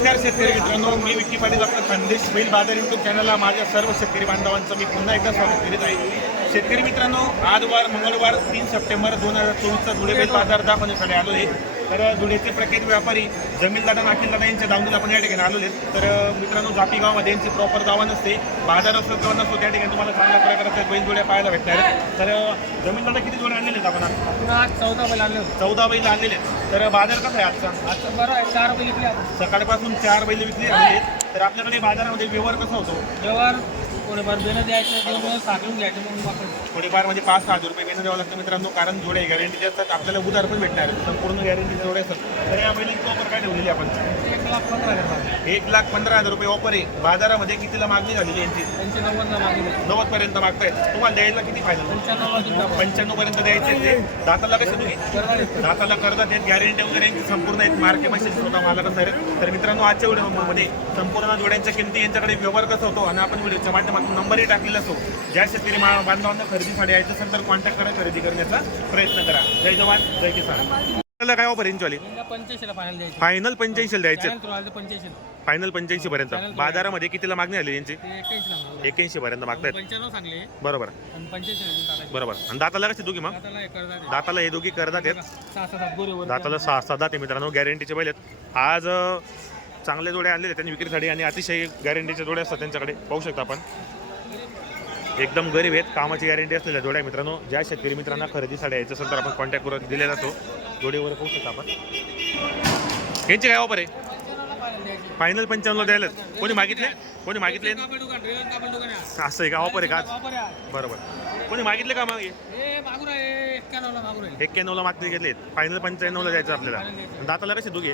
नमस्कार शेतकरी मित्रांनो मी विकी पाटील डॉक्टर संदेश बैल बाजार युट्यूब चॅनलला माझ्या सर्व शेतकरी बांधवांचं मी पुन्हा एकदा स्वागत करीत आहे. शेतकरी मित्रांनो आजवार मंगळवार तीन सप्टेंबर दोन हजार चोवीसचा धुळे बैल बाजार दाखवण्यासाठी आलो आहे तर धुळेचे प्रख्यात व्यापारी जमीनदादा नाकीलदादा यांच्या दावणीला आपण या ठिकाणी आलेले आहेत. तर मित्रांनो जापी गावामध्ये यांची प्रॉपर दावा नसते बाजार असो किंवा नसतो त्या ठिकाणी तुम्हाला चांगल्या प्रकारचे बैल जोड्या पाहायला भेटणार. तर जमीनदादा किती जोड्या आणलेले आहेत आपण आज? आपण आज चौदा बैल आणले चौदा बैल आणलेले. तर बाजार कसा आहे आजचा आता बरं आहे चार बैल विकले सकाळपासून चार बैल झालेले आहेत तर आपल्याकडे बाजारामध्ये व्यवहार कसा होतो व्यवहार थोडेफार बेनं द्यायचं दोन वेळेस साठवून घ्यायचं म्हणून वापस थोडीफार म्हणजे पाच सहा हजार रुपये घेणं द्यावं लागतं मित्रांनो कारण जोडे गॅरंटीचे असतात आपल्याला उधार पण भेटणार आहे. संपूर्ण गॅरंटीचे जोडे असतात. तर या बैलांची ऑफर काय ठेवलेली आपण? एक लाख पंधरा हजार रुपये. एक लाख पंधरा हजार रुपये ऑफर आहे. बाजारामध्ये कितीला मागणी झालेली यांची? त्यांचे नव्वदला मागितले नव्वद पर्यंत मागतायत. तुम्हाला द्यायला किती फायदा पंच्याण्णवला. पंच्याण्णव पर्यंत द्यायचे ते. दाताला कसे तुम्ही? करणार. दाताला कर्जात आहेत गॅरंटी वगैरे यांची संपूर्ण आहेत. मार्के मशीन स्वतः मला कसं तर मित्रांनो आजच्या व्हिडिओमध्ये संपूर्ण जोड्यांच्या किमती यांच्याकडे व्यवहार कसा होतो? आणि आपण व्हिडिओच्या माध्यमातून नंबरही टाकलेला असतो. ज्या शेतकरी मा- बांधवांना खरेदीसाठी यायचं असेल तर कॉन्टॅक्ट करा खरेदी करण्याचा प्रयत्न करा. जय जवान जय किसान. आपल्याला काय ऑफर पंच्याऐंशीला फायनल पंच्याऐंशी द्यायचे. फायनल पंच्याऐंशी पर्यंत. बाजारामध्ये कितीला मागणी आली यांची. एक्याऐंशी पर्यंत मागतायत. बरोबर. बरोबर. आणि दाताला कशी दोघी मग? दाताला हे दोघी आहेत. सात वर दाताला सहा सहा दाते मित्रांनो. गॅरंटीचे बैल आहेत. आज चांगले जोडे आणलेले आहेत त्यांनी विक्रीसाठी आणि अतिशय गॅरंटीचे जोडे असतात त्यांच्याकडे. पाहू शकता आपण. एकदम गरीब आहेत कामाची गॅरंटी असलेल्या जोड्या मित्रांनो. ज्या शेतकरी मित्रांना खरेदीसाठी यायचं असेल तर आपण कॉन्टॅक्ट करून दिलेला असतो जोडीवर पाहू शकता आपण. यांचे काय ऑफर आहे? फायनल पंच्याण्णव द्यायला कोणी मागितले? कोणी मागितले? असं आहे का? ऑफर आहे का आज? बरोबर. कोणी मागितले का मागे? मागून आहे. एक्क्याण्णवला मागून आहे एक्क्याण्णवला मागते घेतले फायनल पंच्याण्णवला द्यायचं आपल्याला. दाताला कसे दोघे?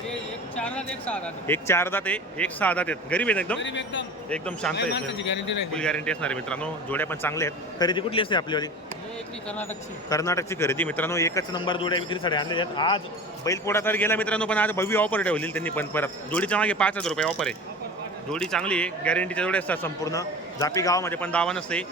एक चार दात आहे एक सहा दात आहेत. गरीब आहेत एकदम? गरीब एकदम. एकदम शांत आहेत. फुल गॅरंटी असणार आहे मित्रांनो. जोड्या पण चांगल्या आहेत. खरेदी कुठली असते आपल्यावाली एकटी कर्नाटकची. कर्नाटकची खरेदी. मित्रांनो एकच नंबर जोड्या विक्रीसाठी आणलेल्या आहेत. आज बैलपोडा तर गेला मित्रांनो पण आज भव्य ऑफर ठेवलेली त्यांनी पण परत. जोडीच्या मागे पाच हजार रुपये ऑफर आहे. जोडी चांगली आहे. गॅरंटीच्या जोड्या असतात संपूर्ण. जापी गावामध्ये पण दावा नसते.